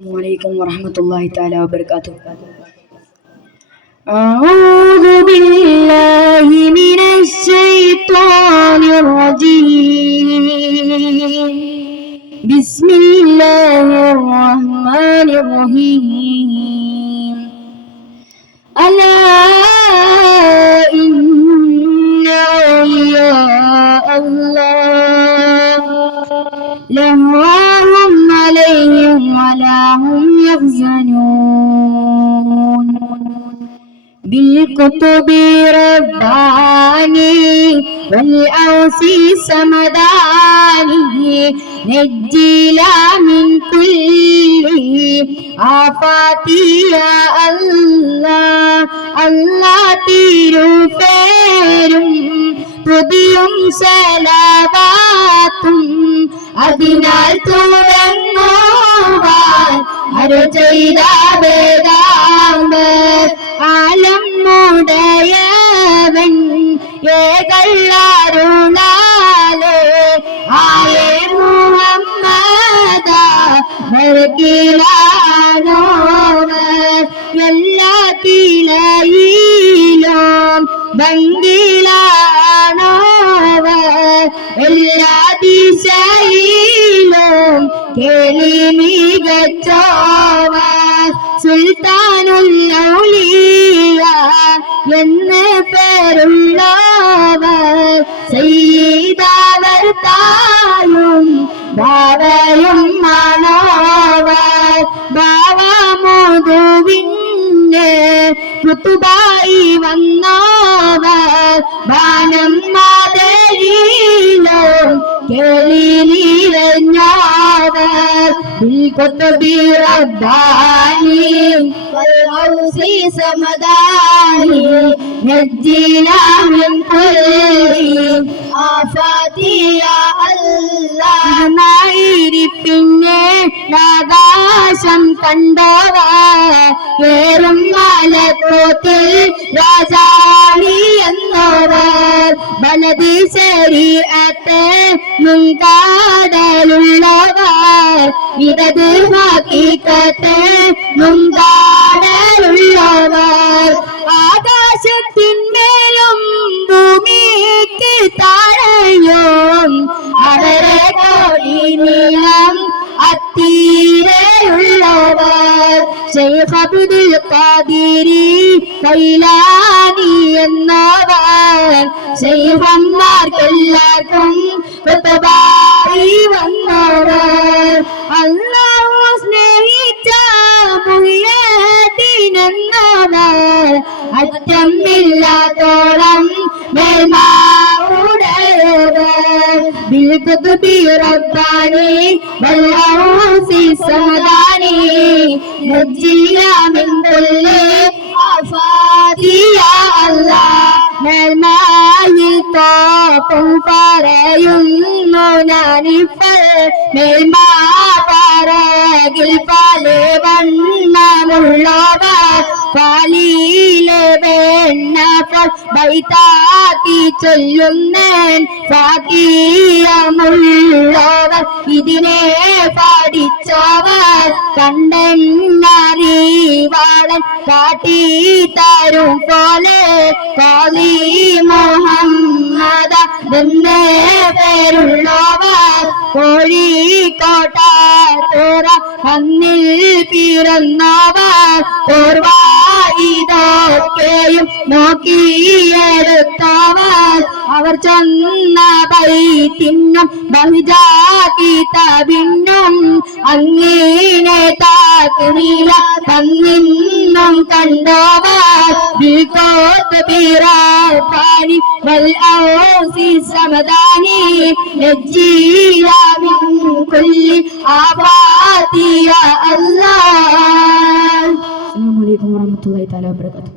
عليكم ورحمة الله تعالى وبركاته. أعوذ بالله من الشيطان الرجيم. بسم الله الرحمن الرحيم. ألا إن أولياء الله لا خوف عليهم ولا هم يحزنون. بالكتب رباني والأوصي سمداني نجيلا من كل آفات يا الله الله തിരുപേരും പുതിയും സലാവാത്തും അതിനാൽ തുടങ്ങുവാൻ അരു ചെയ്ത വേദാമ്പർ ആലം മുടയവൻ ഏകല്ലാരുളാലേ ആയേ മുഹമ്മദ മർക്കിലാനോവർ എല്ലാ കിളയിലും ബംഗിലാനോവർ എല്ലാ ദിശയിലും കേളി മികച്ചോവർ സുൽത്താനുൽ ഔലിയ എന്ന് പേരുള്ളവർ സയ്യിദാവർ തായും ഭാവയും മാനോവർ ഭാവമോതുവിന് കുത്തുബായി വന്നോവർ ബാനം മാതരിയിലും കേളി നിറഞ്ഞോവർ ബിൽകുത്തുബി റബ്ബാനി والغوثي سمداني نجينا من كل آفات يا الله നായിരിപ്പിന്നെ ആകാശം കണ്ടവർ ഏറും മലത്തോട്ടിൽ രാജാണി എന്നവർ വലത് ശരീഅത്ത് മുൻകാടലുള്ളവർ ഇടത് ഹഖീഖത്ത് മുൻകാടലുള്ളവർ ആകാശത്തിന്മേലും ഭൂമിക്ക് താഴെയും അവരെ കോടി നീളം അത്തീരെയുള്ളവർ ശൈഖ് അബ്ദുൽ ഖാദിരി കൈലാനി എന്നവർ ശൈഖന്മാർക്കെല്ലാവർക്കും കുത്തുബായി വന്നവർ അല്ലാഹു സ്നേഹിച്ച മുഹിയദ്ദീനെന്നവർ അറ്റമില്ലാത്തോളം മേൽമാവുടയവർ ബിൽകുതുബി റബ്ബാനി വൽഔസി സമദാനി നജ്ജിലാ മിൻ കുല്ലി ആഫാതി യാ അല്ലാഹ് മേൽമായിൽ തോപ്പും പറയുന്നു ഞാനിപ്പോൾ മേൽമാ പറകിൽ പല വണ്ണമുള്ളവർ പാലിയിലെ വെണ്ണപ്പോൾ ബൈതാക്കി ചൊല്ലുന്നേൻ ഫാത്തിഹമുള്ളവർ ഇതിനെ പഠിച്ചവർ കണ്ടെന്നറിവാളൻ കാട്ടി തരും പോലെ കാലി മുഹമ്മദ എന്ന് പേരുള്ളവർ കോഴിക്കോട്ട തോറ അന്നിൽ പിറന്നവർ ഓർവായിതൊക്കെയും നോക്കിയെടുത്തവർ അവർ ചെന്ന ബൈത്തിനും ബഹുജാതി തബിന്നും അങ്ങനെ താക്കുനില തന്നിന്നും കണ്ടവർ ബിൽകുത്തുബി റബ്ബാനി വൽഔസി സമദാനി നജ്ജിലാ മിൻ കുല്ലി ആഫാതി യാ അല്ലാഹ്. അസ്സലാമു അലൈക്കും വറഹ്മത്തുള്ളാഹി തആല വബറകാതുഹു.